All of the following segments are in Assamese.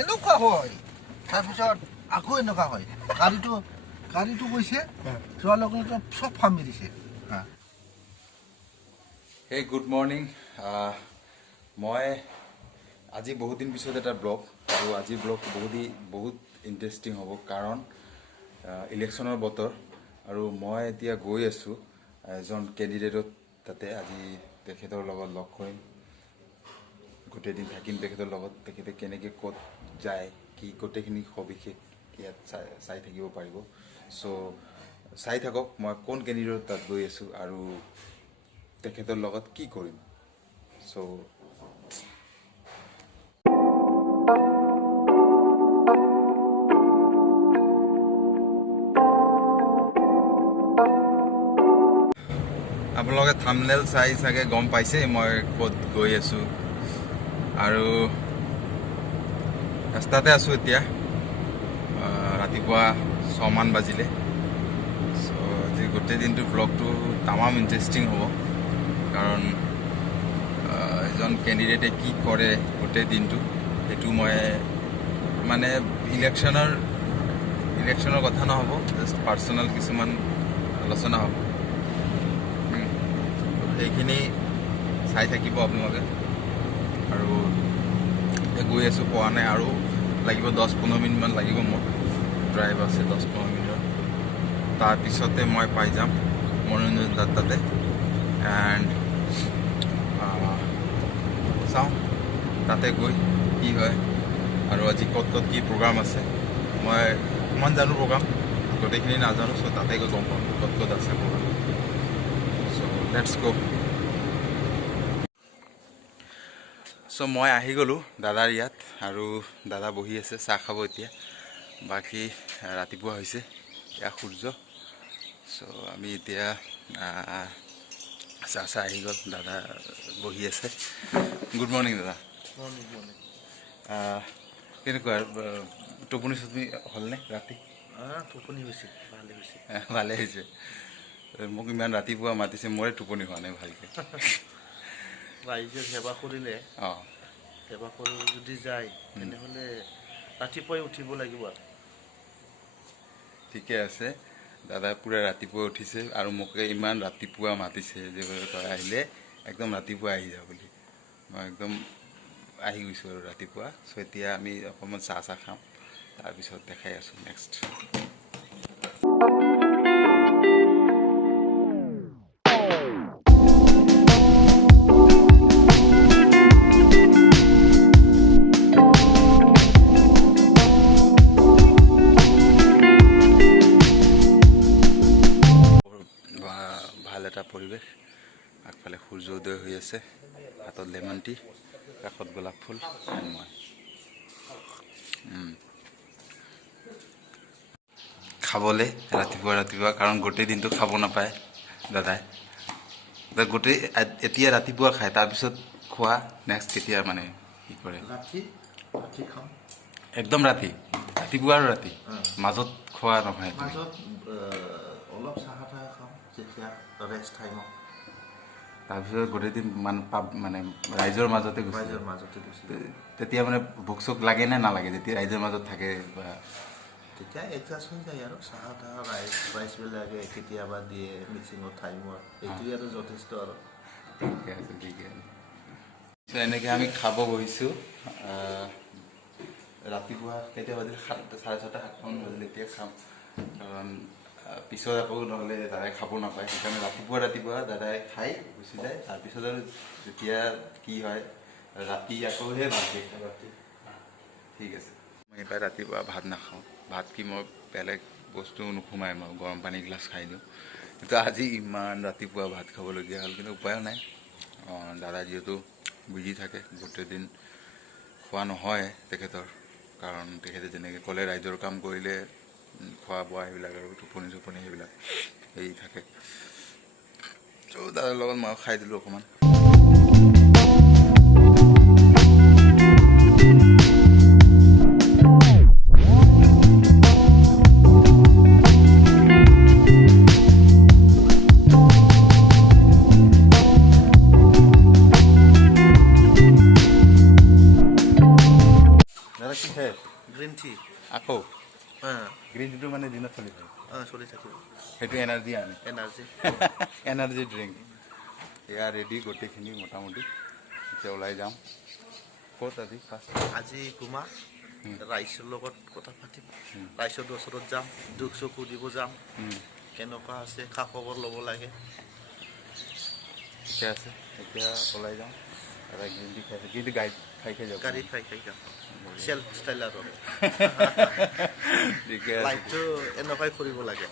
এনেকুৱা হয় তাৰপিছত আকৌ এনেকুৱা হয় গাড়ীটো গৈছে যোৱাৰ লগে লগে চব ফামি দিছে Hey, good morning. মই আজি বহুত দিন পিছত এটা ব্লগ আৰু আজি ব্লগ বহুত ইণ্টাৰেষ্টিং হ'ব কাৰণ ইলেকশ্যনৰ বতৰ আৰু মই এতিয়া গৈ আছোঁ এজন কেণ্ডিডেটত তাতে আজি তেখেতৰ লগত লগ কৰিম গোটেই দিন থাকিম তেখেতৰ লগত তেখেতে কেনেকৈ ক'ত যায় কি গোটেইখিনি সবিশেষ ইয়াত চাই থাকিব পাৰিব চ' চাই থাকক মই কোন কেণ্ডিডেটত তাত গৈ আছোঁ আৰু তেখেতৰ লগত কি কৰিম চ' আপোনালোকে থাম্বনেইল চাই চাগে গম পাইছে মই ক'ত গৈ আছোঁ আৰু ৰাস্তাতে আছোঁ এতিয়া ৰাতিপুৱা 6 মান বাজিলে চ' আজি গোটেই দিনটো ব্লগটো তামাম ইণ্টাৰেষ্টিং হ'ব কাৰণ এজন কেণ্ডিডেটে কি কৰে গোটেই দিনটো সেইটো মই মানে ইলেকশ্যনৰ কথা নহ'ব জাষ্ট পাৰ্চনেল কিছুমান আলোচনা হ'ব সেইখিনি চাই থাকিব আপোনালোকে আৰু গৈ আছোঁ পোৱা নাই আৰু লাগিব 10-15 মিনিটমান লাগিব মোৰ ড্ৰাইভ আছে 10-15 মিনিটৰ তাৰপিছতে মই পাই যাম মনোৰঞ্জন তাতে এণ্ড চাওঁ তাতে গৈ কি হয় আৰু আজি ক'ত কি প্ৰগ্ৰাম আছে মই অকণমান জানো প্ৰগ্ৰাম গোটেইখিনি নাজানো চ' তাতে গৈ গম পাম ক'ত আছে প্ৰগ্ৰাম চ' লেটছ গ' চ' মই আহি গ'লোঁ দাদাৰ ইয়াত আৰু দাদা বহি আছে চাহ খাব এতিয়া বাকী ৰাতিপুৱা হৈছে এয়া সূৰ্য চ' আমি এতিয়া চাহ আহি গ'ল দাদা বহি আছে গুড মৰ্ণিং দাদা কেনেকুৱা টোপনি চোপনি হ'লনে ৰাতি টোপনি হৈছে ভালে হৈছে মোক ইমান ৰাতিপুৱা মাতিছে মোৰে টোপনি হোৱা নাই ভালকৈ ৰাইজে সেৱা কৰিলে সেৱা কৰি যদি যায় তেনেহ'লে ৰাতিপুৱাই উঠিব লাগিব আৰু ঠিকে আছে দাদা পূৰা ৰাতিপুৱা উঠিছে আৰু মোকে ইমান ৰাতিপুৱা মাতিছে যে তই আহিলে একদম ৰাতিপুৱা আহি যা বুলি মই একদম আহি গৈছোঁ আৰু ৰাতিপুৱা চ' এতিয়া আমি অকণমান চাহ খাম তাৰপিছত দেখাই আছোঁ নেক্সট ভাল এটা পৰিৱেশ আগফালে সূৰ্য উদয় হৈ আছে হাতত লেমন টি কাষত গোলাপ ফুল মই খাবলৈ ৰাতিপুৱা কাৰণ গোটেই দিনটো খাব নাপায় দাদাই গোটেই এতিয়া ৰাতিপুৱা খায় তাৰপিছত খোৱা নেক্সট কেতিয়া মানে কি কৰে ৰাতি খাম একদম ৰাতিপুৱা আৰু ৰাতি মাজত খোৱা নহয় মাজত অলপ চাহ খাম যেতিয়া ৰেষ্ট টাইমত তাৰপিছত গোটেই দিন মানে ৰাইজৰ মাজতে গুচি তেতিয়া মানে ভোক চোক লাগে নে নালাগে যেতিয়া ৰাইজৰ মাজত থাকে বা তেতিয়া এডজাষ্ট হৈ যায় আৰু চাহ ৰাইজবিলাকে কেতিয়াবা দিয়ে মিচিঙৰ টাইমত এইটোৱে আৰু যথেষ্ট আৰু ঠিকে আছে এনেকৈ আমি খাব বহিছোঁ ৰাতিপুৱা কেতিয়া বাজিল 6:30-7মান বাজিলে এতিয়া খাম কাৰণ পিছত আকৌ নহ'লে দাদাই খাব নাপায় সেইকাৰণে ৰাতিপুৱা দাদাই খাই গুচি যায় তাৰপিছত আৰু যেতিয়া কি হয় ৰাতি আকৌহে ভাত ৰাতি ঠিক আছে মই এইবাৰ ৰাতিপুৱা ভাত নাখাওঁ ভাত কি মই বেলেগ বস্তু নোসোমাই মই গৰম পানী গিলাচ খাই দিওঁ কিন্তু আজি ইমান ৰাতিপুৱা ভাত খাবলগীয়া হ'ল কিন্তু উপায়ো নাই দাদা যিহেতু বিজি থাকে গোটেই দিন খোৱা নহয় তেখেতৰ কাৰণ তেখেতে যেনেকৈ ক'লে ৰাইজৰ কাম কৰিলে খোৱা বোৱা সেইবিলাক আৰু টোপনি সেইবিলাক হেৰি থাকে চ' দাদাৰ লগত মই খাই দিলোঁ অকণমান দাদা কি খাই গ্ৰীণ টি আকৌ গ্ৰীণ টিটো মানে দিনত চলি থাকে চলি থাকিব সেইটো এনাৰ্জি আনে এনাৰ্জি এনাৰ্জি ড্ৰিংক এয়া ৰেডি গোটেইখিনি মোটামুটি এতিয়া ওলাই যাম ক'ত আজি ফাৰ্ষ্ট আজি ঘুমা ৰাইজৰ লগত কথা পাতিম ৰাইজৰ ওচৰত যাম দুখ চুখ সুধিব যাম কেনেকুৱা আছে খা খবৰ ল'ব লাগে ঠিকে আছে এতিয়া ওলাই যাওঁ এটা গ্ৰীণ টি খাইছে কিন্তু গাড়ী খাই যাওঁ গাড়ী খাই যাম চেল্ফ ষ্টাইলাৰৰ ঠিকে লাইফটো এনেকুৱাই কৰিব লাগে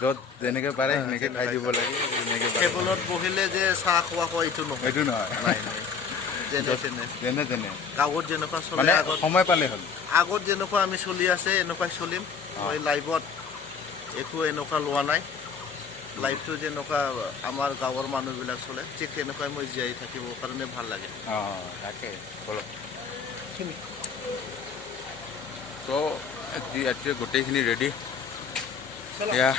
য'ত যেনেকৈ পাৰে সেনেকৈ খাই দিব লাগে যেনেকৈ টেবুলত বহিলে যে চাহ খোৱা এইটো নহয় সেইটো নহয় যেনে তেনে গাঁৱত যেনেকুৱা চলে মানে সময় পালে হ'ল আগত যেনেকুৱা আমি চলি আছে এনেকুৱাই চলিম মই লাইফত একো এনেকুৱা লোৱা নাই লাইফটো যেনেকুৱা আমাৰ গাঁৱৰ মানুহবিলাক চলে ঠিক তেনেকুৱাই মই জীয়াই থাকিবৰ কাৰণে ভাল লাগে তাকে বলক তো এতিয়া গোটেইখিনি ৰেডি এয়া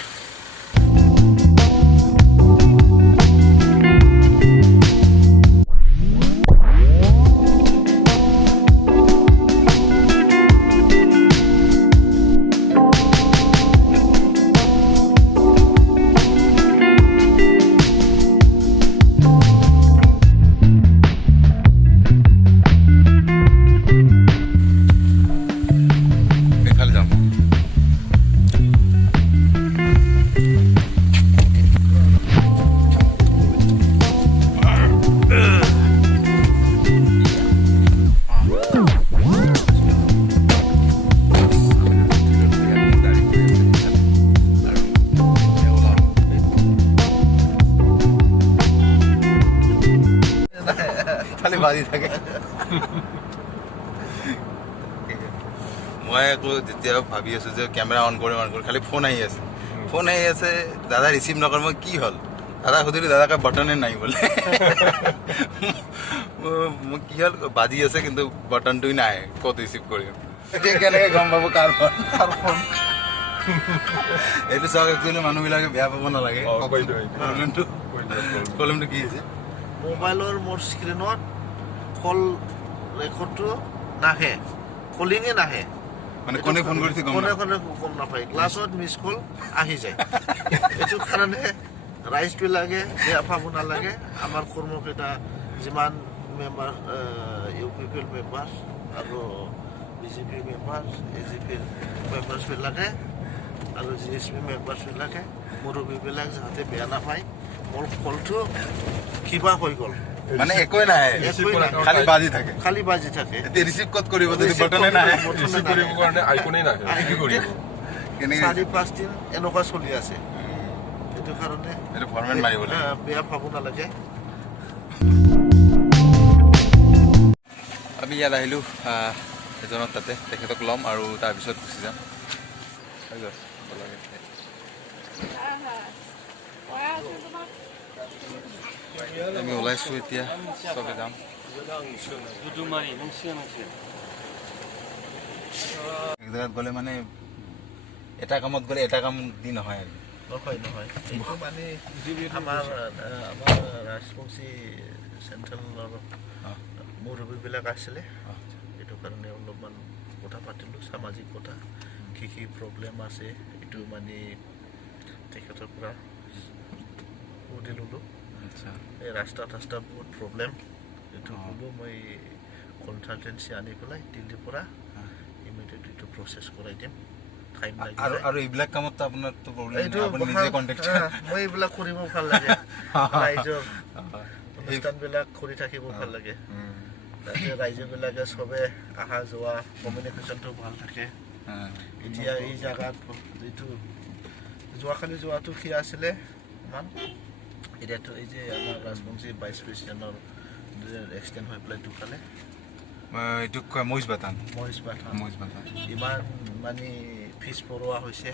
বাজি থাকে মই আকৌ যেতিয়া ভাবি আছো যে কেমেৰা অন কৰি খালি ফোন আহি আছে দাদা ৰিচিভ নকৰে মই কি হ'ল দাদা সুধিলো দাদাকে বটনে নাই বোলে মই কি হ'ল বাজি আছে কিন্তু বটনটোই নাই ক'ত ৰিচিভ কৰিম এতিয়া কেনেকৈ গম পাব কাৰ ফোন এইটো চাওক একচুৱেলি মানুহবিলাকে বেয়া পাব নালাগে প্ৰব্লেমটো কি হৈছে মোবাইলৰ মোৰ স্ক্ৰীণত কল ৰেকৰ্ডটো নাহে কলিঙে নাহে মানে কোনে ফোন কৰিছে কোনে গম নাপায় ক্লাছত মিছ কল আহি যায় এইটো কাৰণে ৰাইজবিলাকে বেয়া পাব নালাগে আমাৰ কৰ্মকেইটা যিমান member U P P L member আৰু বিজেপি মেম্বাৰ এজিপিৰ মেম্বাৰ্ছবিলাকে আৰু জি এছ পি মেম্বাৰ্ছবিলাকে মুৰব্বীবিলাক যাতে বেয়া নাপায় মোৰ কলটো কিবা হৈ গ'ল মানে একোৱে নাহে খালি বাজি থাকে ৰিচিভ ক'ত কৰিব যদি বটনে নাহে ৰিচিভ কৰিব কাৰণে আইকনে নাহে কি কৰিব 4-5 দিন এনেকুৱা চলি আছে এইটো কাৰণে এইটো ফৰমেট মাৰিব লাগে বেয়া পাব নালাগে আমি ইয়াত আহিলোঁ এজনৰ তাতে তেখেতক ল'ম আৰু তাৰপিছত গুচি যাম আমি ওলাইছোঁ এতিয়া চবে যাম এক জেগাত গ'লে মানে এটা কামত গ'লে এটা কাম দি নহয় আৰু নহয় এইটো মানে আমাৰ ৰাজবংশী চেণ্ট্ৰেলৰ মুৰব্বীবিলাক আছিলে এইটো কাৰণে অলপমান কথা পাতিলোঁ সামাজিক কথা কি প্ৰব্লেম আছে এইটো মানে তেখেতৰ পৰা সুধি ল'লোঁ এই ৰাস্তা বহুত প্ৰব্লেম এইটো ক'লোঁ মই কনচালটেঞ্চি আনি পেলাই দিল্লীৰ পৰা ইমিডিয়েট এইটো প্ৰচেছ কৰাই দিম টাইম লাগে আৰু এইবিলাক কামততো আপোনাৰতো প্ৰব্লেম মই এইবিলাক কৰিব ভাল লাগে ৰাইজৰ অনুষ্ঠানবিলাক কৰি থাকিব ভাল লাগে যাতে ৰাইজবিলাকে চবে অহা যোৱা কমিউনিকেশ্যনটো ভাল থাকে এতিয়া এই জেগাত যিটো যোৱাকালি যোৱাটো কি আছিলে ইমান এতিয়াতো এই যে আমাৰ ৰাজবংশী ভাইচ প্ৰেচিডেণ্টৰ এক্সিডেণ্ট হৈ পেলাই ঢুকালে এইটো কয় মহিষ বাটান ইমান মানে ফিজ পৰোৱা হৈছে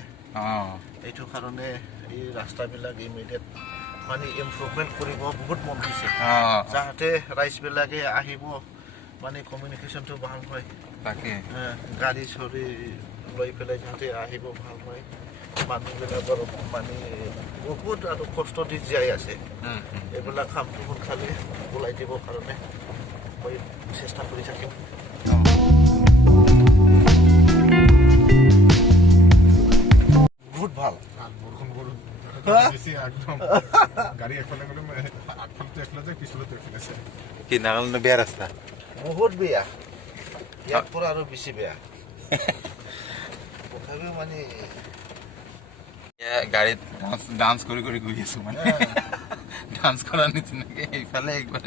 এইটো কাৰণে এই ৰাস্তাবিলাক ইমিডিয়েট মানে ইম্প্ৰুভমেণ্ট কৰিব বহুত মন হৈছে যাতে ৰাইজবিলাকে আহিব মানে কমিউনিকেশ্যনটো ভাল হয় তাকে গাড়ী চৰি লৈ পেলাই যাতে আহিব ভাল হয় মানুহবিলাকৰ মানে বহুত আৰু কষ্ট দি জীয়াই আছে এইবিলাক কামটো সোনকালে ওলাই দিবৰ কাৰণে মই চেষ্টা কৰি থাকিম বেছি একদম গাড়ী এফালে গ'লে আগফালতে এফালে যায় পিছফালতে এফালে যায় কি নাগালেণ্ড বেয়া ৰাস্তা বহুত বেয়া ইয়াৰ পৰা আৰু বেছি বেয়া তথাপিও মানে গাড়ীত ডান্স কৰি কৰি গৈ আছো মানে ডান্স কৰাৰ নিচিনাকে এইফালে একবাৰ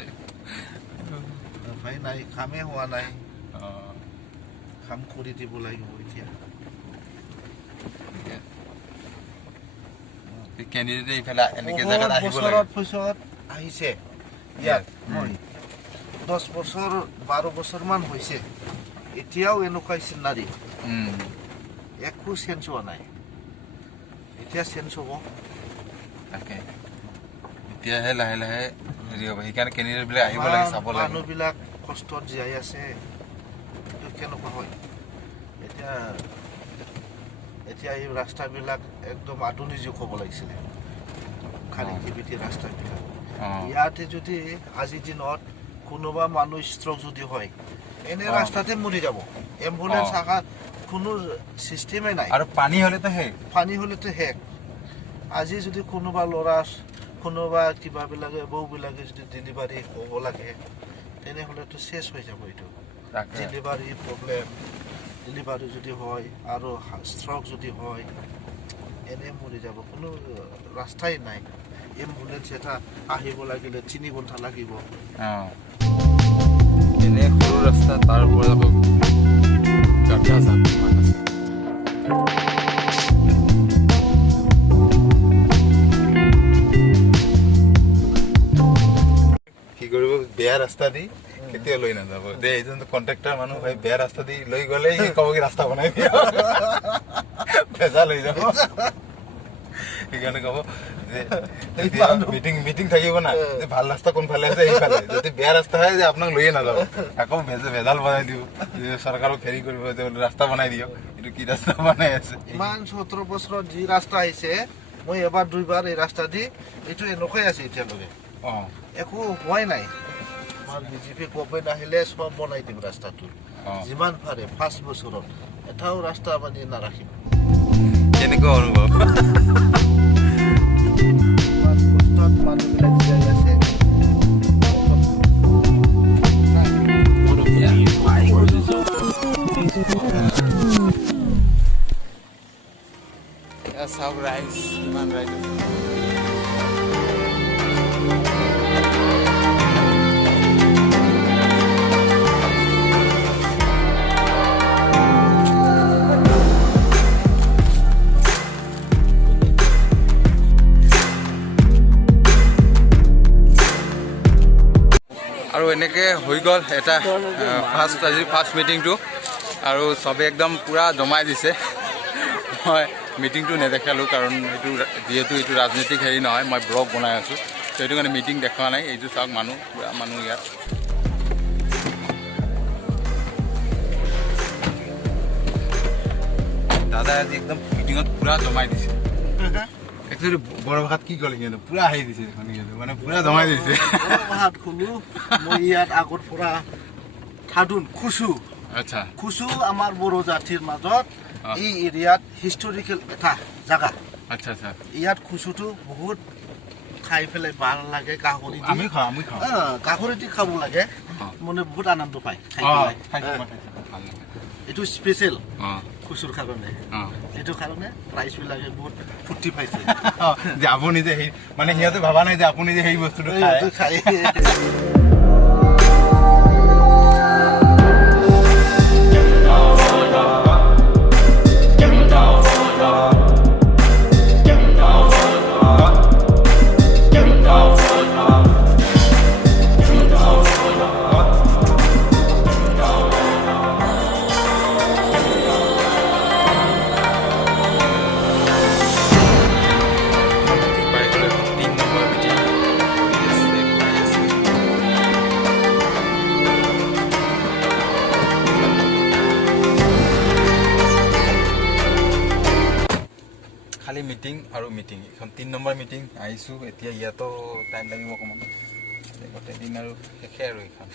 উপায় নাই কামেই হোৱা নাই কাম কৰি দিব লাগিব এতিয়া কেণ্ডিডেট এইফালে এনেকে জেগাত আহিব লাগে বছৰত পিছত আহিছে ইয়াত মই 10 বছৰ 12 বছৰমান হৈছে এতিয়াও এনেকুৱা চিনাৰী একো চেঞ্জ হোৱা নাই এতিয়া চেঞ্জ হ'ব তাকে এতিয়াহে লাহে লাহে হেৰি হ'ব সেইকাৰণে কেণ্ডিডেটবিলাক আহিব লাগে চাব লাগে মানুহবিলাক কষ্টত জীয়াই আছে এইটো কেনেকুৱা হয় এতিয়া এই ৰাস্তাবিলাক একদম আধুনিক যুগ হ'ব লাগিছিলে কানেক্টিভিটি ৰাস্তাবিলাক ইয়াতে যদি আজিৰ দিনত কোনোবা মানুহ ষ্ট্ৰক যদি হয় এনে ৰাস্তাতে মৰি যাব এম্বুলেন্স আহা কোনো চিষ্টেমে নাই আৰু পানী হ'লেতো শেষ আজি যদি কোনোবা ল'ৰা কোনোবা কিবাবিলাকে বৌবিলাকে যদি ডেলিভাৰী হ'ব লাগে তেনেহ'লেতো চেছ হৈ যাব এইটো ডেলিভাৰী প্ৰব্লেম ডেলিভাৰী যদি হয় আৰু ষ্ট্ৰক যদি হয় এনে মৰি যাব কোনো ৰাস্তাই নাই এম্বুলেন্স এটা আহিব লাগিলে 3 ঘণ্টা লাগিব এনে সৰু ৰাস্তা তাৰ ওপৰত আকৌ গাঁথা জাম কি কৰিব বেয়া ৰাস্তা দি কেতিয়া লৈ নাযাব দে এইজন কন্ট্ৰাক্টৰ মানুহ ভাই বেয়া ৰাস্তা দি লৈ গ'লে সি ক'ব কি ৰাস্তা বনাই দিয়া ভেজা লৈ যাব সেইকাৰণে ক'ব যে মিটিং থাকিব না যে ভাল ৰাস্তা কোনফালে আছে সেইফালে যদি বেয়া ৰাস্তা হয় যে আপোনাক লৈয়ে নাযাব আকৌ ভেজাল বনাই দিব যে চৰকাৰক হেৰি কৰিব যে ৰাস্তা বনাই দিয়ক এইটো কি ৰাস্তা বনাই আছে ইমান 17 বছৰত যি ৰাস্তা আহিছে মই এবাৰ দুইবাৰ এই ৰাস্তা দি এইটো এনেকুৱাই আছে এতিয়ালৈকে একো হোৱাই নাই আমাৰ বিজেপি গভৰ্ণমেণ্ট আহিলে সব বনাই দিম ৰাস্তাটো যিমান পাৰে 5 বছৰত এটাও ৰাস্তা মানে নাৰাখিম কেনেকুৱা অনুভৱ মানুহবিলাক জীয়াই আছে চাওক ৰাইজ কিমান ৰাইজ আৰু এনেকৈ হৈ গ'ল এটা ফাৰ্ষ্ট মিটিংটো আৰু চবে একদম পূৰা জমাই দিছে মই মিটিংটো নেদেখালোঁ কাৰণ এইটো যিহেতু এইটো ৰাজনীতিক হেৰি নহয় মই ব্লগ বনাই আছোঁ তো সেইটো কাৰণে মিটিং দেখুওৱা নাই এইটো চাওক মানুহ পূৰা মানুহ ইয়াত দাদা আজি একদম মিটিঙত পূৰা জমাই দিছে একচুৱেলি বড়ো ভাষাত কি ক'লে কিন্তু পূৰা আহি দিছে দেখোন মানে পূৰা জমাই দিছে ভাষাত ক'লো মই ইয়াত আগৰ পৰা থাদুন খুচু আচ্ছা খুচু আমাৰ বড়ো জাতিৰ মাজত এই এৰিয়াত হিষ্টৰিকেল এটা জাগা আচ্ছা আচ্ছা ইয়াত খুচুটো বহুত খাই পেলাই ভাল লাগে গাহৰি আমি খাওঁ গাহৰি দি খাব লাগে মানে বহুত আনন্দ পায় এইটো স্পেচিয়েল খুচুৰ কাৰণে এইটো কাৰণে প্ৰাইচবিলাকে বহুত ফূৰ্তি পাইছে যে আপুনি যে সেই মানে সিহঁতে ভবা নাই যে আপুনি যে সেই বস্তুটো খায় খালি মিটিং আৰু মিটিং এখন 3 নম্বৰ মিটিং আহিছোঁ এতিয়া ইয়াতো টাইম লাগিব অকণমান গোটেই দিন আৰু শেষে আৰু এইখন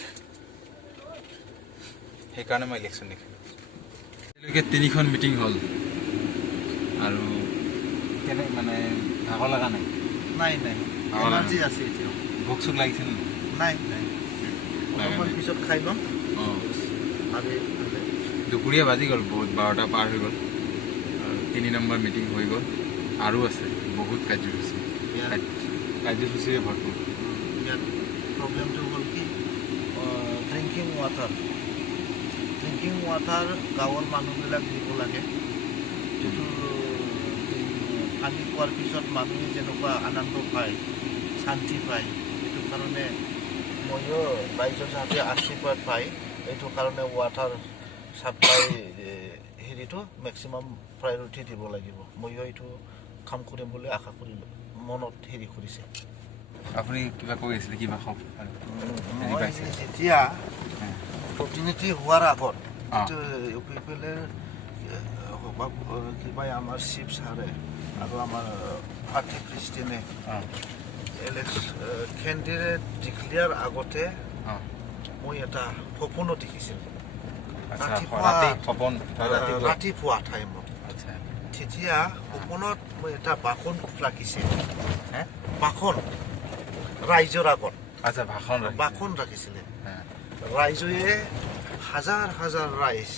সেইকাৰণে মই ইলেকশ্যন দেখিলোঁ এতিয়ালৈকে 3খন মিটিং হ'ল আৰু কেনে মানে ভাগৰ লগা নাই? নাই নাই, এনাৰ্জি আছে এতিয়া। ভোক চোক লাগিছে নে নাই নাই, অলপমান পিছত খাই ল'ম। আৰু দুপৰীয়া বাজি গ'ল, বহুত 12টা পাৰ হৈ গ'ল। 3 নম্বৰ মিটিং হৈ গ'ল, আৰু আছে বহুত কাৰ্যসূচী, কাৰ্যসূচীৰে ভৰপূৰ। ইয়াত প্ৰব্লেমটো হ'ল কি, ড্ৰিংকিং ৱাটাৰ গাঁৱৰ মানুহবিলাক দিব লাগে। যিটো পানী খোৱাৰ পিছত মানুহে যেনেকুৱা আনন্দ পায়, শান্তি পায়, সেইটো কাৰণে ময়ো ৰাইজৰ যাতে আশীৰ্বাদ পায়, এইটো কাৰণে ৱাটাৰ ছাপ্লাই হেৰিটো মেক্সিমাম প্ৰায়ৰিটি দিব লাগিব। ময়ো এইটো কাম কৰিম বুলি আশা কৰিলোঁ, মনত হেৰি কৰিছে। আপুনি কিবা কৈ আছিলে, কিবা মই যেতিয়া প্ৰতিনিধি হোৱাৰ আগত ইউ পি পি এলৰ কিবা আমাৰ চিফ ছাৰে আৰু আমাৰ পাৰ্টি প্ৰেচিডেণ্টে কেণ্ডিডেট ডিক্লেয়াৰ আগতে মই এটা সপোনো দেখিছিলোঁ ৰাতিপুৱা টাইমত। তেতিয়া সপোনত মই এটা বাসন ৰাখিছিল, বাসন ৰাইজৰ আগত বাসন ৰাখিছিলে। ৰাইজে হাজাৰ হাজাৰ ৰাইজ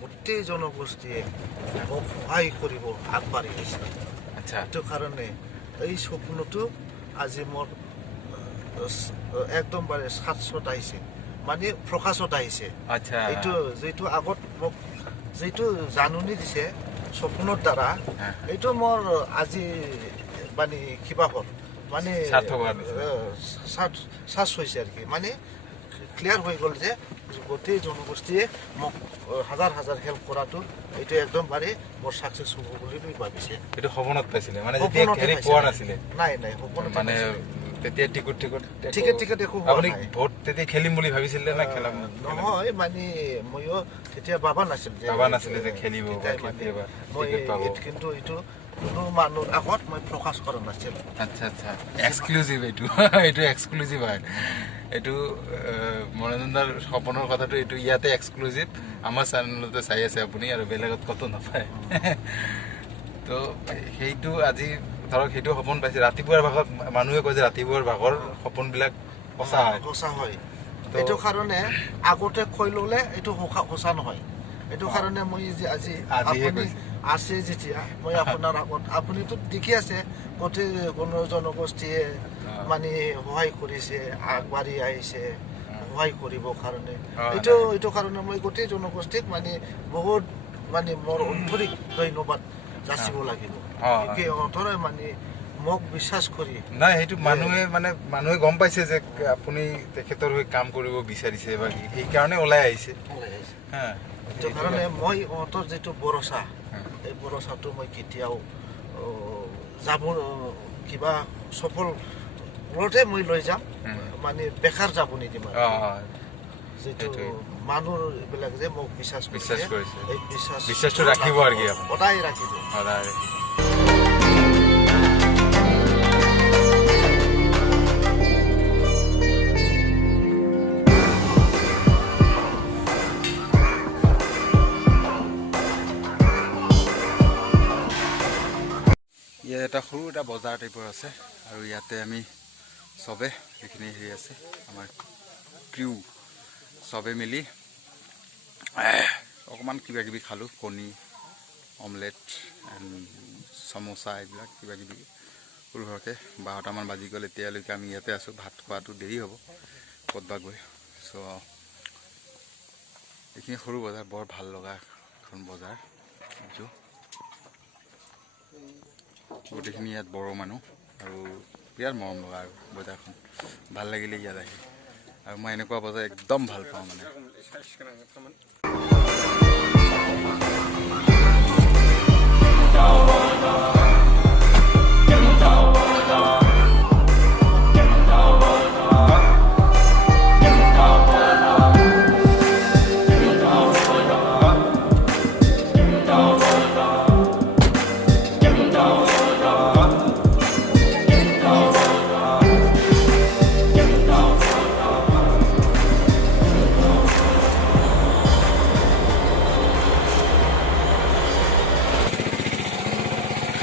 গোটেই জনগোষ্ঠীয়ে মোক সহায় কৰিব আগবাঢ়ি গৈছে। সেইটো কাৰণে এই সপোনটো আজি মোৰ একদম বাৰে সাতশত আহিছে, মানে প্ৰকাশত আহিছে। এইটো যিটো আগত মোক যিটো জাননী দিছে সপোনৰ দ্বাৰা, এইটো মোৰ আজি মানে কিবা হ'ল, মানে চাৰ্চ হৈছে আৰু কি, মানে ক্লিয়াৰ হৈ গ'ল যে গোটেই জনগোষ্ঠীয়ে মোক হাজাৰ হাজাৰ হেল্প কৰাটো এইটো একদম বাৰে মোৰ ছাকচেছ হ'ব বুলি মই ভাবিছে। এইটো সপোনত পাইছিলে, মানে যেতিয়া হেৰি পোৱা নাছিলে? নাই নাই, সপোনত মানে তেতিয়া টিকট একো আপুনি ভোট তেতিয়া খেলিম বুলি ভাবিছিলে না? খেলাম নহয়, মানে ময়ো তেতিয়া ভাবা নাছিল যে খেলিব মই, কিন্তু এইটো কোনো মানুহৰ আগত মই প্ৰকাশ কৰা নাছিলোঁ। আচ্ছা, এক্সক্লুজিভ এইটো এইটো এক্সক্লুজিভ হয়। এইটো মনোৰঞ্জনৰ সপোনৰ কথাটো এইটো ইয়াতে এক্সক্লুজিভ, আমাৰ চেনেলতে চাই আছে আপুনি, আৰু বেলেগত ক'তো নাপায়। তো সেইটো আজি ধৰক সেইটো সপোন পাইছে। ৰাতিপুৱাৰ ভাগত মানুহে কয় যে ৰাতিপুৱাৰ ভাগৰ সপোনবিলাক সঁচা হয়। এইটো কাৰণে আগতে কৈ ল'লে এইটো সঁচা নহয়। এইটো কাৰণে মই যে আজি আছে যেতিয়া মই আপোনাৰ আগত, আপুনিতো দেখি আছে গোটেই কোনো জনগোষ্ঠীয়ে মানে সহায় কৰিছে, আগবাঢ়ি আহিছে সহায় কৰিবৰ কাৰণে। এইটো কাৰণে মই গোটেই জনগোষ্ঠীক মানে বহুত মানে মোৰ আন্তৰিক ধন্যবাদ যাচিব লাগিব। সিহঁতৰে মানে মোক বিশ্বাস কৰি নাই, সেইটো মানুহে গম পাইছে যে আপুনি তেখেতৰ হৈ কাম কৰিব বিচাৰিছে, বা সেইকাৰণে ওলাই আহিছে। সেইটো কাৰণে মই সিহঁতৰ যিটো ভৰসা, এই ভৰসাটো মই কেতিয়াও যাব কিবা সফলতে মই লৈ যাম, মানে বেকাৰ যাব নিদিম। যিটো মানুহবিলাক যে মোক বিশ্বাস কৰিছে, এই বিশ্বাসটো ৰাখিব আৰু কি, সদায় ৰাখিব। ইয়াত এটা সৰু এটা বজাৰ টাইপৰ আছে, আৰু ইয়াতে আমি চবে যিখিনি হেৰি আছে আমাৰ ক্ৰিউ চবে মিলি অকণমান কিবা কিবি খালোঁ, কণী অমলেট এণ্ড চামোচা এইবিলাক কিবা কিবি সৰু সৰুকৈ। 12টামান বাজি গ'ল, এতিয়ালৈকে আমি ইয়াতে আছোঁ। ভাত খোৱাটো দেৰি হ'ব ক'তবা গৈ। চ' এইখিনি সৰু বজাৰ, বৰ ভাল লগা এখন বজাৰ। গোটেইখিনি ইয়াত বড়ো মানুহ, আৰু বিৰাট মৰম লগা আৰু বজাৰখন ভাল লাগিলে ইয়াত আহি। আৰু মই এনেকুৱা বজাৰ একদম ভাল পাওঁ মানে।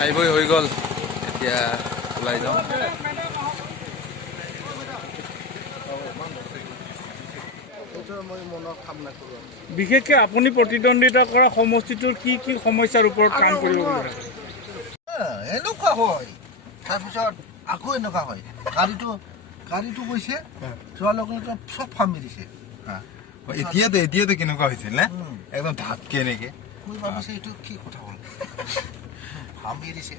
খাই বৈ হৈ গ'ল, এতিয়া ওলাই যাওঁ। বিশেষকৈ আপুনি প্ৰতিদ্বন্দ্বিতা কৰা সমষ্টিটোৰ কি কি সমস্যাৰ ওপৰত কাম কৰিব বিচাৰে? এনেকুৱা হয়, তাৰপিছত আকৌ এনেকুৱা হয়, গাড়ীটো গৈছে যোৱাৰ লগে লগে চব ফাৰ্মি দিছে। এতিয়াতো কেনেকুৱা হৈছিল নে, একদম ধাপকে এনেকে মই ভাবিছোঁ এইটো কি কথা হ'ল, ফাৰ্মি দিছে।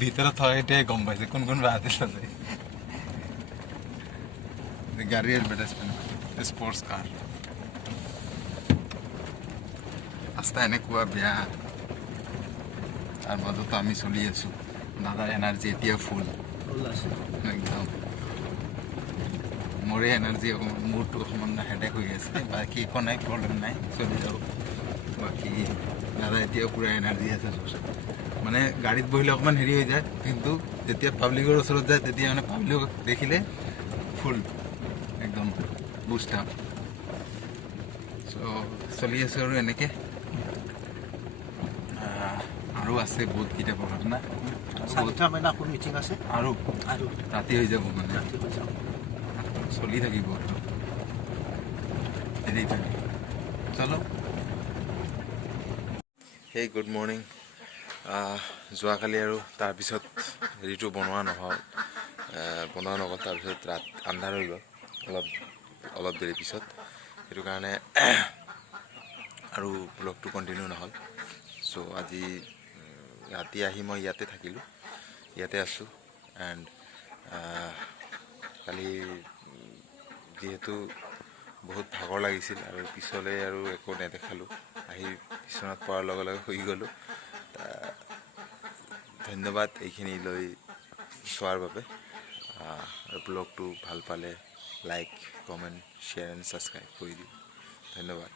ভিতৰত থকা এতিয়া গম পাইছে কোন কোন আছিল। গাড়ীৰ এডভাৰটাইজমেণ্ট, স্পৰ্টছ কাৰ, ৰাস্তা এনেকুৱা বেয়া, তাৰ মাজতো আমি চলি আছোঁ। দাদাৰ এনাৰ্জি এতিয়া ফুল একদম। মোৰে এনাৰ্জি অকণমান, মূৰটো অকণমান হেডেক হৈ আছে, বাকী একো নাই, প্ৰব্লেম নাই, চলি যাব। বাকী দাদা এতিয়া পূৰা এনাৰ্জি আছে। মানে গাড়ীত বহিলে অকণমান হেৰি হৈ যায়, কিন্তু যেতিয়া পাব্লিকৰ ওচৰত যায় তেতিয়া মানে পাব্লিক দেখিলে ফুল একদম বুষ্ট আপ। চ' চলি আছোঁ আৰু এনেকৈ। আৰু আছে বহুতকেইটা প্ৰগ্ৰাম না, মিটিং আছে আৰু ৰাতি হৈ যাব মানে, চলি থাকিব চলো। Hey good morning. যোৱাকালি আৰু তাৰপিছত হেৰিটো বনোৱা নগ'ল, তাৰপিছত আন্ধাৰ হৈ গ'ল অলপ দেৰি পিছত, সেইটো কাৰণে আৰু ব্লগটো কণ্টিনিউ নহ'ল। চ' আজি ৰাতি আহি মই ইয়াতে থাকিলোঁ, ইয়াতে আছোঁ। এণ্ড কালি যিহেতু বহুত ভাগৰ লাগিছিল আৰু পিছলৈ আৰু একো নেদেখালোঁ, আহি বিচনাত পৰাৰ লগে লগে শুই গ'লোঁ। ধন্যবাদ এইখিনি লৈ চোৱাৰ বাবে। আৰু ব্লগটো ভাল পালে like, comment, share and subscribe কৰি দিওঁ। ধন্যবাদ।